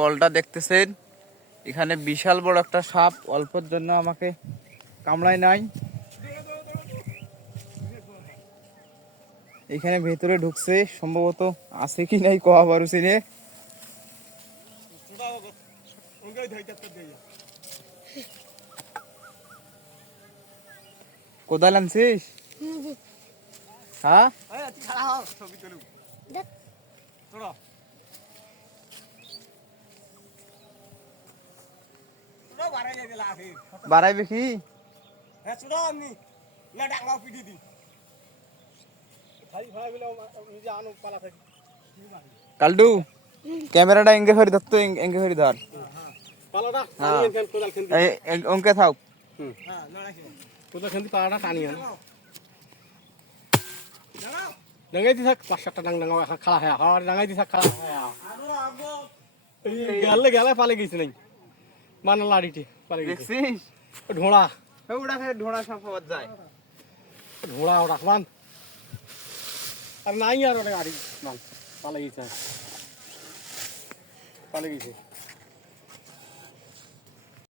পলটা দেখতেছেন, এখানে বিশাল বড় একটা সাপ অল্পের জন্য আমাকে কামড়ায় নাই। এখানে ভেতরে ঢুকছে, সম্ভবত আছে কি নাই কোয়া পারুছি নে। কোদাল আনছিস? হ্যাঁ বাড়াইবে কি? কালডু ক্যামেরাটা এঙ্গে ধরি ধরতো, এঙ্গে ধরি ধর। অঙ্কে থাক। ডাঙাই দি থাক, 5-7টা ডাং ডাঙা খালা হ্যাঁ আর ডাঙাই দি থাক খালা হ্যাঁ গেলে গেলে পালে গেছে নাই মানে লাড়িটি পালে গেছে। দেখছিস ঢোড়া ওটা খেয়ে ঢোড়া সাপ পাওয়া যায়। ঢোড়া রাখবান আর নাই আর ওটা গাড়ি মান পালে গেছে পালে গেছে।